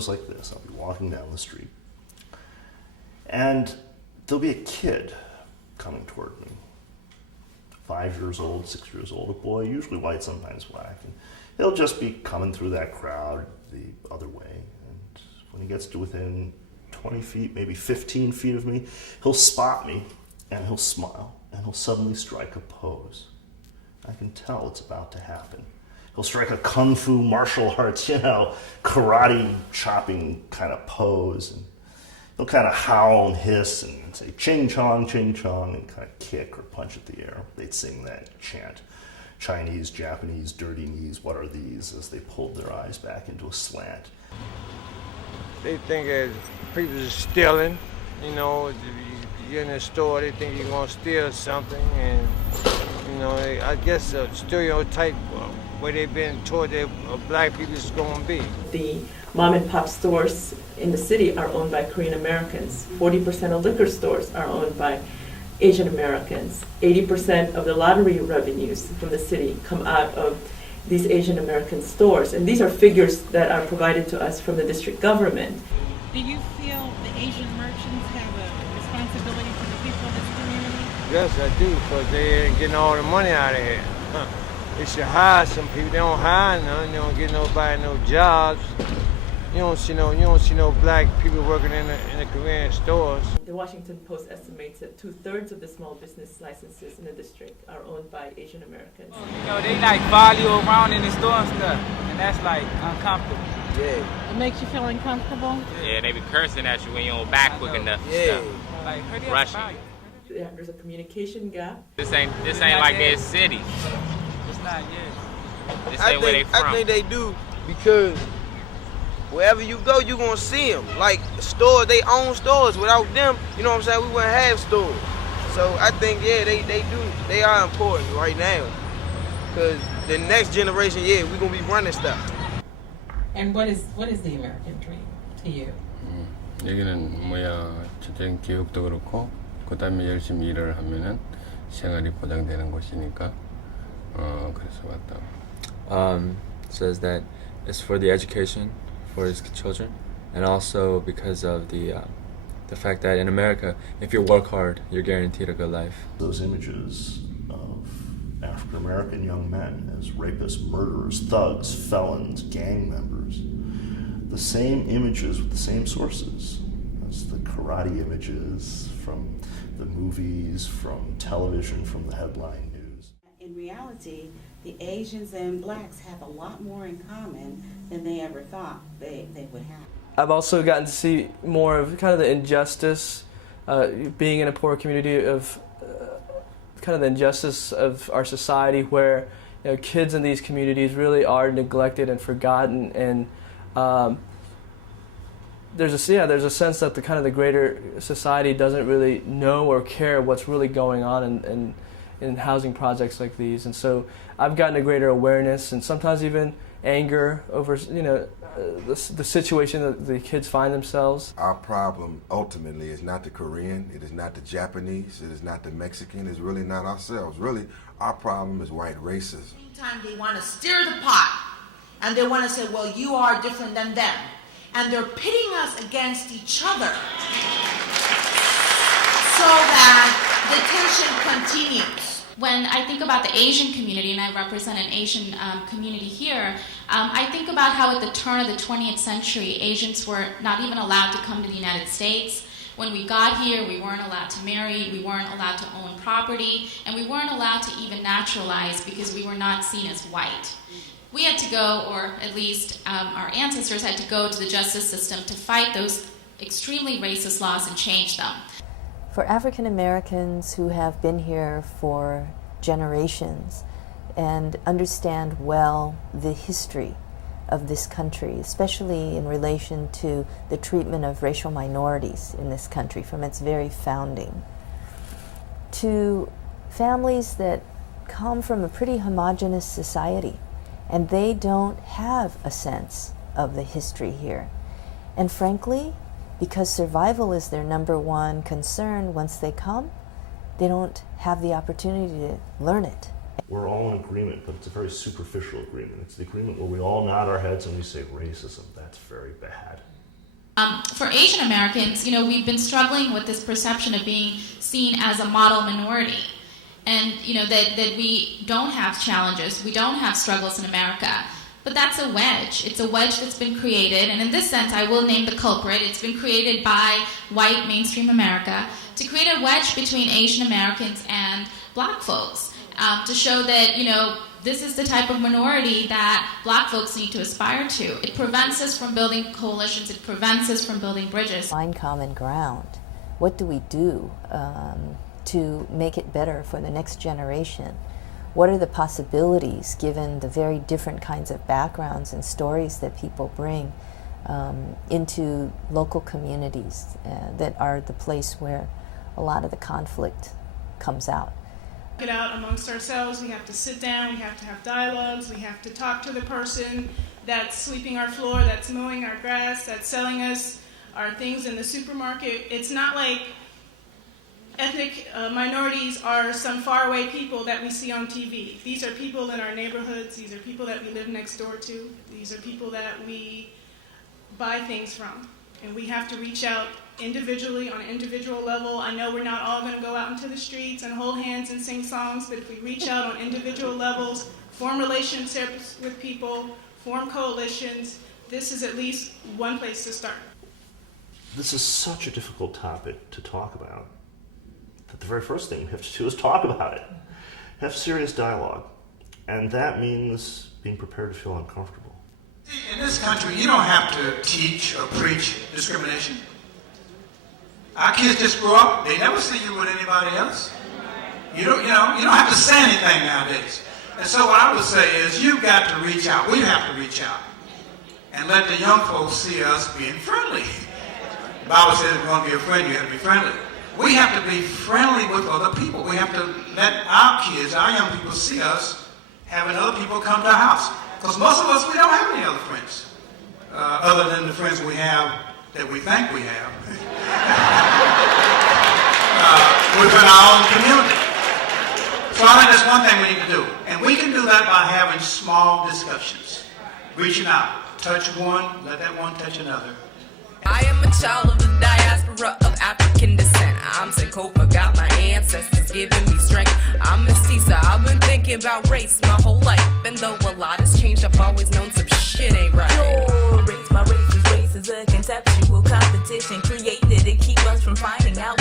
goes like this. I'll be walking down the street, and there'll be a kid coming toward me. 5 years old, 6 years old, a boy, usually white, sometimes black. And he'll just be coming through that crowd the other way. And when he gets to within 20 feet, maybe 15 feet of me, he'll spot me and he'll smile and he'll suddenly strike a pose. I can tell it's about to happen. He'll strike a kung fu martial arts, karate chopping kind of pose. And he'll kind of howl and hiss and say ching chong, and kind of kick or punch at the air. They'd sing that chant. Chinese, Japanese, dirty knees, what are these? As they pulled their eyes back into a slant. They think that people are stealing, you're in a store, they think you're going to steal something, and, I guess a stereotype where they've been taught that black people is going to be. The mom and pop stores in the city are owned by Korean Americans. 40% of liquor stores are owned by Asian Americans. 80% of the lottery revenues from the city come out of these Asian American stores. And these are figures that are provided to us from the district government. Do you feel the Asian merchants have a responsibility for the people of this community? Yes, I do, because they ain't getting all the money out of here. They should hire some people. They don't hire none. They don't get nobody no jobs. You don't see no black people working in the Korean stores. The Washington Post estimates that 2/3 of the small business licenses in the district are owned by Asian Americans. They follow you around in the store and stuff, and that's uncomfortable. Yeah. It makes you feel uncomfortable? Yeah, they be cursing at you when you don't back quick enough. Yeah. Rushing. There's a communication gap. This ain't like their city. It's not yet. This ain't where they from. I think they do, because wherever you go, you gonna see them. Like stores, they own stores. Without them, we wouldn't have stores. So I think, they do. They are important right now, because the next generation, we're gonna be running stuff. And what is the American dream to you? 여기는 전적인 교육도 그렇고, 그다음에 열심히 일을 하면은 생활이 보장되는 곳이니까 그래서 왔다. Says that it's for the education for his children, and also because of the fact that in America, if you work hard, you're guaranteed a good life. Those images of African American young men as rapists, murderers, thugs, felons, gang members, the same images with the same sources as the karate images from the movies, from television, from the headline news. In reality, the Asians and blacks have a lot more in common than they ever thought they would have. I've also gotten to see more of kind of the injustice, being in a poor community, of kind of the injustice of our society, where kids in these communities really are neglected and forgotten, and there's a sense that the greater society doesn't really know or care what's really going on in housing projects like these. And so I've gotten a greater awareness and sometimes even anger over the situation that the kids find themselves. Our problem ultimately is not the Korean, it is not the Japanese, it is not the Mexican, it's really not ourselves. Really, our problem is white racism. Time they want to stir the pot, and they want to say, well, you are different than them. And they're pitting us against each other so that the tension continues. When I think about the Asian community, and I represent an Asian community here, I think about how at the turn of the 20th century, Asians were not even allowed to come to the United States. When we got here, we weren't allowed to marry, we weren't allowed to own property, and we weren't allowed to even naturalize because we were not seen as white. We had to go, or at least our ancestors had to go to the justice system to fight those extremely racist laws and change them. For African Americans who have been here for generations and understand well the history of this country, especially in relation to the treatment of racial minorities in this country from its very founding, to families that come from a pretty homogeneous society, and they don't have a sense of the history here. And frankly, because survival is their number one concern once they come, they don't have the opportunity to learn it. we're all in agreement, but it's a very superficial agreement. It's the agreement where we all nod our heads and we say racism, that's very bad. For Asian Americans, we've been struggling with this perception of being seen as a model minority. And, that we don't have challenges, we don't have struggles in America. But that's a wedge. It's a wedge that's been created, and in this sense, I will name the culprit. It's been created by white mainstream America to create a wedge between Asian Americans and black folks, to show that, this is the type of minority that black folks need to aspire to. It prevents us from building coalitions. It prevents us from building bridges. Find common ground. What do we do to make it better for the next generation? What are the possibilities given the very different kinds of backgrounds and stories that people bring into local communities that are the place where a lot of the conflict comes out? Get out amongst ourselves, we have to sit down, we have to have dialogues, we have to talk to the person that's sweeping our floor, that's mowing our grass, that's selling us our things in the supermarket. It's not like ethnic minorities are some faraway people that we see on TV. These are people in our neighborhoods, these are people that we live next door to, these are people that we buy things from. And we have to reach out individually, on an individual level. I know we're not all going to go out into the streets and hold hands and sing songs, but if we reach out on individual levels, form relationships with people, form coalitions, this is at least one place to start. This is such a difficult topic to talk about that the very first thing we have to do is talk about it. Have serious dialogue. And that means being prepared to feel uncomfortable. In this country, you don't have to teach or preach discrimination. Our kids just grow up, they never see you with anybody else. You don't have to say anything nowadays. And so what I would say is you've got to reach out. We have to reach out and let the young folks see us being friendly. The Bible says if you want to be a friend, you have to be friendly. We have to be friendly with other people. We have to let our kids, our young people see us having other people come to our house. Because most of us, we don't have any other friends other than the friends we have that we think we have within our own community. So I think that's one thing we need to do. And we can do that by having small discussions, reaching out. Touch one, let that one touch another. I am a child of the diaspora of African descent. I'm Sankofa, got my ancestors giving me strength. I'm mestiza, I've been thinking about race my whole life. And though a lot has changed, I've always known some shit ain't right. Your race, my race is a conceptual competition created to keep us from finding out